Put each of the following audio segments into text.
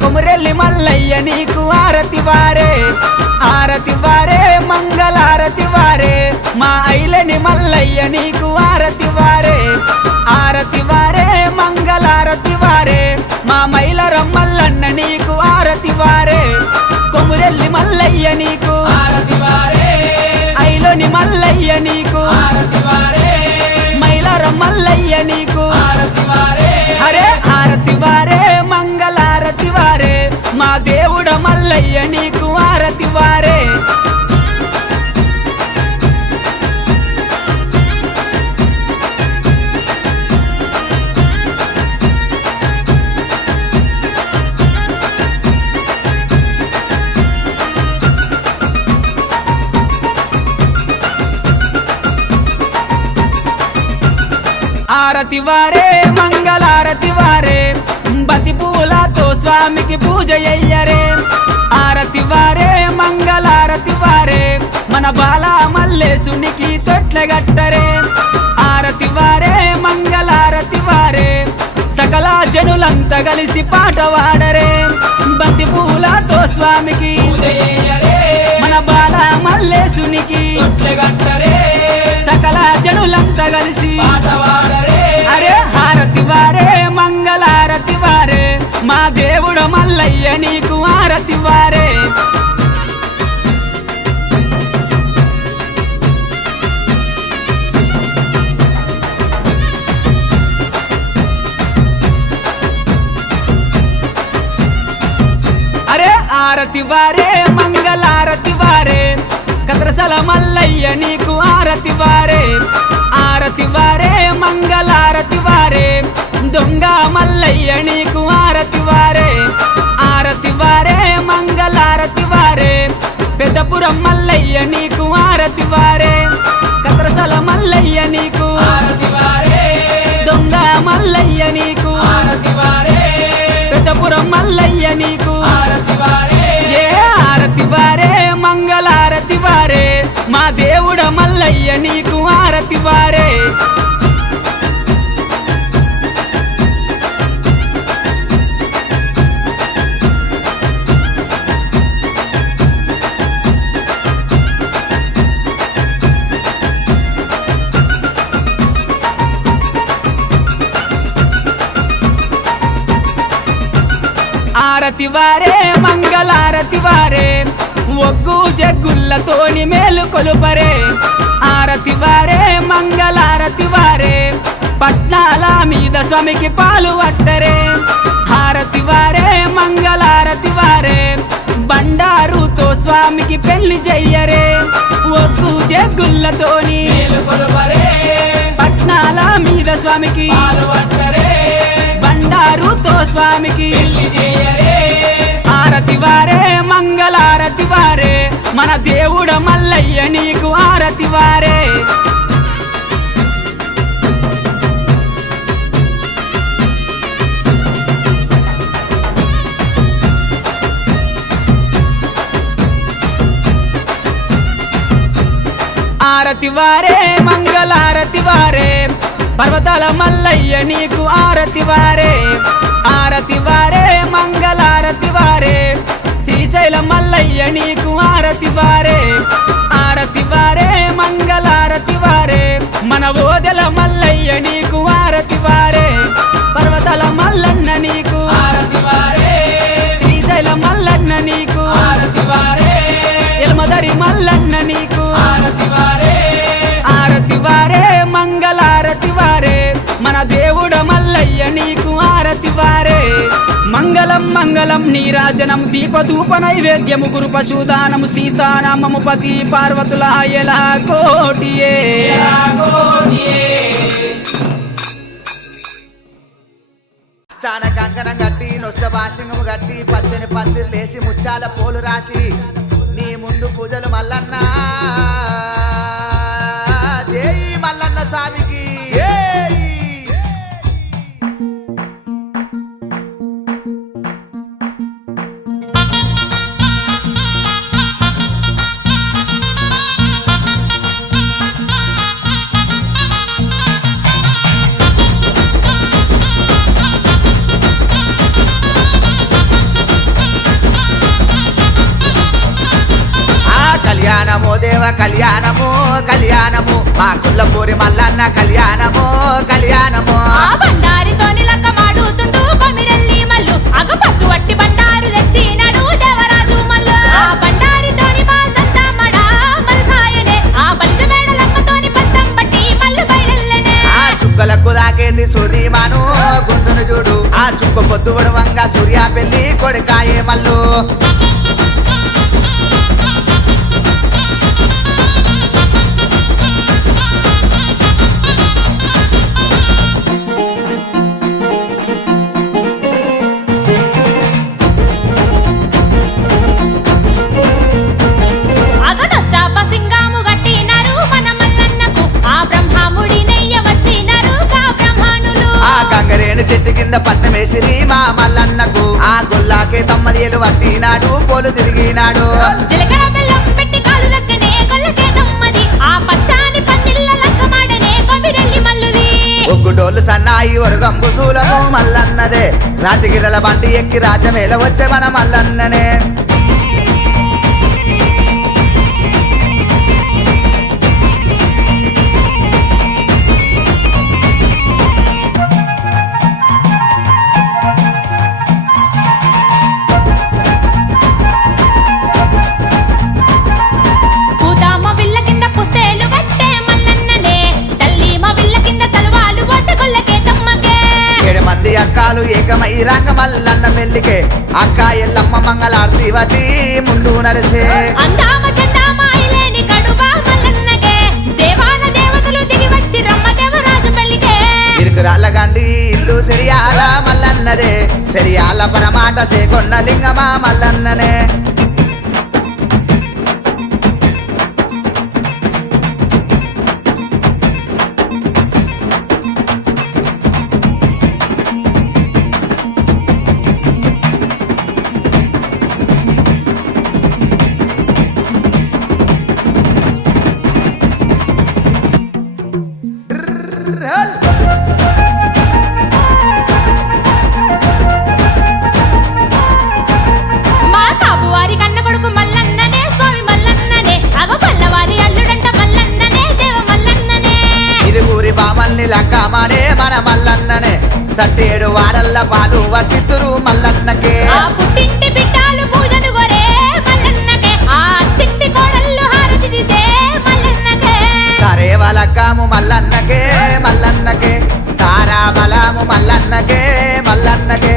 కొమురెల్లి మల్లయ్య నీకు ఆరతి వారే ఆరతి వారే మంగళారతి వారే మా ఐలని మల్లయ్య నీకు ఆరతి వారే ఆరతి వారే మంగళారతి వారే మా మైలర మల్లన్న నీకు ఆరతి వారే కొమురెల్లి మల్లయ్య నీకు ఆరతి వారే ఐలోని మల్లయ్య నీకు ఆరతి వారే మైలర మల్లయ్య నీకు ఆరతి వారే అరే ఆరతి వారే మంగళారతి వారే మా దేవుడ మల్లయ్య నీకు ఆరతి వారే ఆరతి వారే మంగళారతి వారే బంతి పూలతో స్వామికి పూజ అయ్యరే ఆరతి వారే మంగళారతి వారే మన బాల మల్లేశునికి తొట్లగట్టరే ఆరతి వారే మంగళారతి వారే సకల జనులంతా కలిసి పాట వాడరే బంతి పూలతో స్వామికి పూజ చెయ్యరే మన బాల మల్లేశునికి తొట్లగట్టరే సకల జనులంతా కలిసి పాట వాడరే అరే హారతి వారే మంగళారతి వారే మా దేవుడ మల్లయ్య నీకు ఆరతి వారే అరే ఆరతి వారే మంగళారతి వారే కద్రసల మల్లయ్య నీకు ఆరతి వారే ఆరతి వారే మంగళారతి వారే దొంగ మల్లయ్య నీకు ఆరతి వారే ఆరతి వారే మంగళారతి వారే పెద్దపురం మల్లయ్య నీకు ఆరతి వారే కద్రసల మల్లయ్య నీకు ఆరతి వారే దొంగ మల్లయ్య నీకు ఆరతి వారే పెద్దపురం మల్లయ్య నీకు ఆరతి వారే ఏ ఆరతి వారే మంగళారతి వారే మా దేవుడ మల్లయ్య నీకు ఆరతి వారే ఆరతి వారే మంగళారతి వారే ఒగ్గు జగ్గుల్లతోని మేలు కొలుపరే ఆరతి వారే మంగళారతి వారే పట్నాల మీద స్వామికి పాలు పట్టరే హారతి వారే మంగళారతి వారే బండారుతో స్వామికి పెళ్లి చెయ్యరే ఒగ్గు జగ్గుల్లతోని మేలుకొలుపరే పట్నాల మీద స్వామికి పాలు పట్టరే బండారుతో స్వామికి పెళ్లి చెయ్యరే ఆరతి వారే మంగళారతి వారే మన దేవుడ మల్లయ్య నీకు ఆరతి వారే ఆరతి వారే మంగళారతి వారే పర్వతాల మల్లయ్య నీకు ఆరతి వారే ఆరతి వారే మంగళారతి వారే శ్రీశైల మల్లయ్య నీకు ఆరతి వారే ఆరతి వారే మంగళారతి వారే మన ఓదెల మల్లయ్య నీకు ఆరతి వారే పర్వతాల మల్లన్న నీకు ఆరతి వారే శ్రీశైల మల్లన్న నీకు ఆరతి వారే ఎల్మదరి మల్లన్న నీకు ఆరతి వారే ఆరతి వారే మంగళారతి వారే మన దేవుడ మల్లయ్య నీకు ఆరతి వారే మంగళం మంగళం నీరాజనం దీపధూప నైవేద్యము గురు పశుదానము సీతారామము పతి పార్వతుల ఎలా కోటియే చాన కంకణం కట్టి నొచ్చ భాషంగము కట్టి పచ్చని పందిరి లేసి ముచ్చాల పోలు రాసి నీ ముందు పూజలు మల్లన్న జై మల్లన్న స్వామికి జై దేవ కళ్యాణము కళ్యాణము మా కుల్లపూరి మల్లన్న కళ్యాణము కళ్యాణము ఆ బండారితోని లక్క మాడుతుంటూ కొమిరెల్లి మల్లు అగపట్టు వట్టి బండారు తెచ్చినాడు దేవరాజు మల్లు ఆ బండారితోని మా సంతమడ మల్సాయనే ఆ బలిజ మేడలమ్మతోని పట్టం పట్టి మల్లు బయలెల్లనే ఆ చుక్కలకు దాకేది సూర్యమాను గుండును చూడు ఆ చుక్క పొద్దు వంగ సూర్య పెళ్లి కొడుకాయే మల్లు అగనష్టాప సింగాము గట్టినారు మన మల్లన్నకు ఆ బ్రహ్మముడి నెయ్య వచ్చినారు కా బ్రహ్మణులు ఆ గంగరేణు చెట్టు కింద పట్నం వేసిరి మా మల్లన్నకు ఆ గుల్లాకే తమ్మదియలు పట్టినాడు పోలు తిరిగినాడు జీలకర్ర బెల్లం పెట్టి కాలు దగ్గనే గొల్లకే తమ్మది ఆ పచ్చాని పందిళ్ళ లక్క మాడనే కొమిరెల్లి మల్లుది ఒగ్గుడోళ్ళు సన్నాయి ఒరుగంబు సూలను మల్లన్నదే రాతిగిరల బండి ఎక్కి రాజమేల వచ్చే మన మల్లన్ననే పూతామ విల్ల కింద పుస్తేలు పట్టే మల్లన్ననే తల్లి మా విల్ల కింద తలవాలు పోసే గొల్లకే తమ్మకే 7 మంది అక్కాలు ఏకమై రంగ మల్లన్న పెళ్లికే అక్క ఎల్లమ్మ మంగళార్తి వటి ముందు నరిసే అందామ చందామ ఐలేని కడుబా మల్లన్నకే దేవాన దేవతలు దిగి వచ్చి రమ్మ దేవరాజు పెళ్లికే ఇరుకురాళ్ళ గండి ఇల్లు సెరియాల మల్లన్నదే సెరియాల పరమాట సేకొండ లింగమా మల్లన్ననే మా కాబువారి కన్న కొడుకు మల్లన్ననే స్వామి మల్లన్ననే అగ పల్లవారి అల్లుడంట మల్లన్ననే దేవ మల్లన్ననే ఇరువురి బామల్ని లక్కమాడే మన మల్లన్ననే సట్టేడు వాడల్ల పాలు వట్టిద్దురు మల్లన్నకే ఆ పుట్టింటి బిడ్డాలు పూజలు గొరే మల్లన్నకే ఆ అత్తింటి కోడళ్ళు హారతి తీసే మల్లన్నకే కరేవలక్కము మల్లన్నకే మల్లన్నకే తారా బలము మల్లన్నకే మల్లన్నకే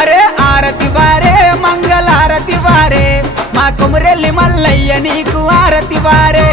అరే ఆరతి వారే మంగళారతి వారే మా కొమురెల్లి మల్లయ్య నీకు ఆరతి వారే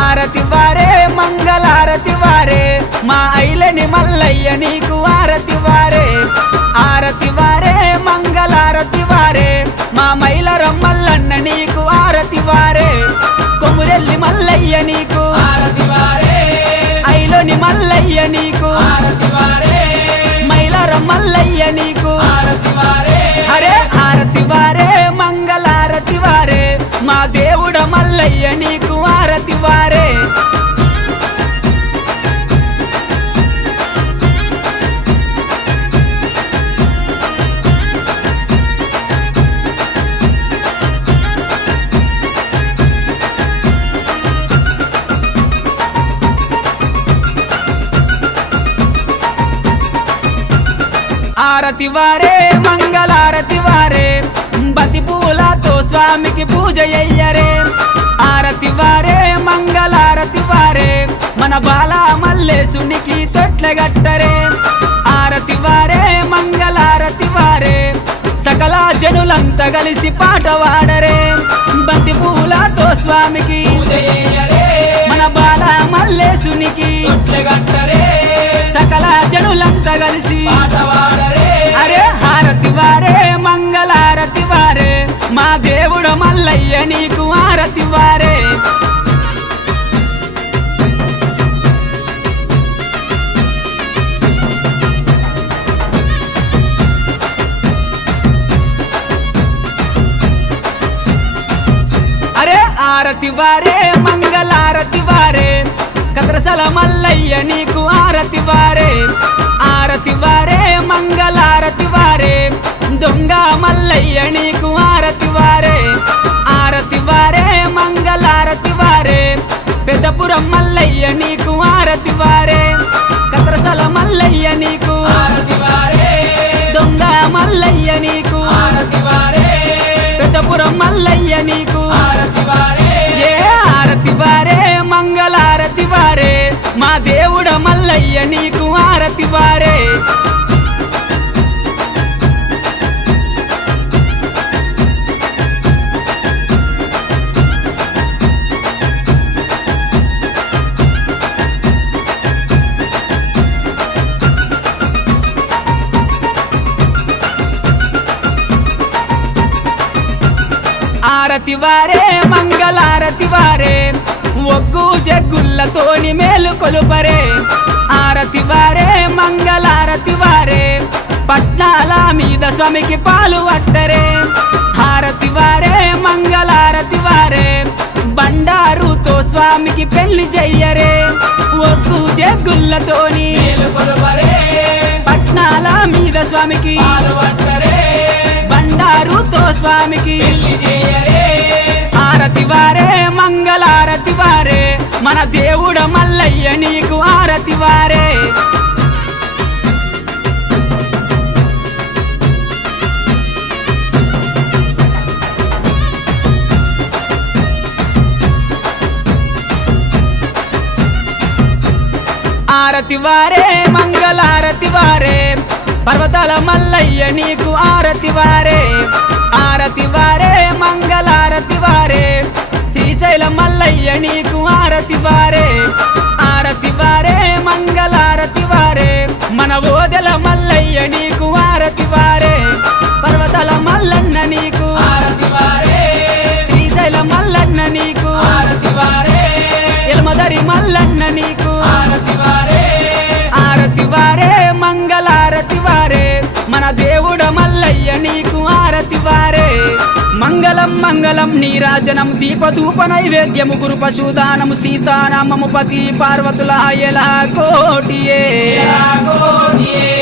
ఆరతి వారే మంగళారతి వారే మా ఐలని మల్లయ్య నీకు ఆరతి వారే ఆరతి వారే మంగళారతి వారే మా మైలరం మల్లన్న నీకు ఆరతి వారే కొమురెల్లి మల్లయ్య నీకు ఆరతి వారే ఐలోని మల్లయ్య నీకు ఆరతి వారే మైలరం మల్లయ్య నీకు ఆరతి వారే అరే ఆరతి వారే మంగళారతి వారే మా దేవుడ మల్లయ్య నీకు ఆరతి వారే ఆరతి వారే మంగళారతి వారే బంతి పూలతో స్వామికి పూజ అయ్యరే ఆరతి వారే మంగళారతి వారే మన బాల మల్లేశునికి తొట్లగట్టరే ఆరతి వారే మంగళారతి వారే సకల జనులంతా కలిసి పాట వాడరే బంతి పూలతో స్వామికి పూజ చేయరే మన బాల మల్లేశునికి తొట్లగట్టరే సకల జనులంతా కలిసి పాట వాడరే అరే హారతి వారే దేవుడ మల్లయ్య నీకు ఆరతి వారే అరే ఆరతి వారే మంగళారతి వారే కద్రసల మల్లయ్య నీకు ఆరతి వారే ఆరతి వారే మంగళారతి వారే దొంగ మల్లయ్య నీకు ఆరతి వారే ఆరతి వారే మంగళారతి వారే పెద్దపురం మల్లయ్య నీకు ఆరతి వారే కద్రసల మల్లయ్య నీకు ఆరతి వారే దొంగ మల్లయ్య నీకు ఆరతి వారే పెద్దపురం మల్లయ్య నీకు ఆరతి వారే ఏ ఆరతి వారే మంగళారతి వారే మా దేవుడ మల్లయ్య నీకు ఆరతి వారే ఆరతి వారే మంగళారతి వారే ఒగ్గు జగ్గుల్లతోని మేలు కొలుపరే ఆరతి వారే మంగళారతి వారే పట్నాల మీద స్వామికి పాలు పట్టరే హారతి వారే మంగళారతి వారే బండారుతో స్వామికి పెళ్లి చెయ్యరే ఒగ్గు జగ్గుల్లతోని మేలుకొలుపరే పట్నాల మీద స్వామికి పాలుపట్టరే బండారుతో స్వామికి పెళ్లి చేయరే ఆరతి వారే మంగళారతి వారే మన దేవుడ మల్లయ్య నీకు ఆరతి వారే ఆరతి వారే మంగళారతి వారే పర్వతాల మల్లయ్య నీకు ఆరతి వారే ఆరతి వారే మంగళారతి వారే శ్రీశైల మల్లయ్య నీకు ఆరతి వారే ఆరతి వారే మంగళారతి వారే మన ఓదెల మల్లయ్య నీకు ఆరతి వారే పర్వతాల మల్లన్న నీకు ఆరతి వారే శ్రీశైల మల్లన్న నీకు ఆరతి వారే ఎల్మదరి మల్లన్న నీకు ఆరతి వారే ఆరతి వారే మంగళారతి వారే మన దేవుడ మల్లయ్య నీకు ఆరతి వారే మంగళం మంగళం నీరాజనం దీపధూప నైవేద్యము గురు పశుదానము సీతానామము పతి పార్వతుల ఎలా కోటియే కోటియే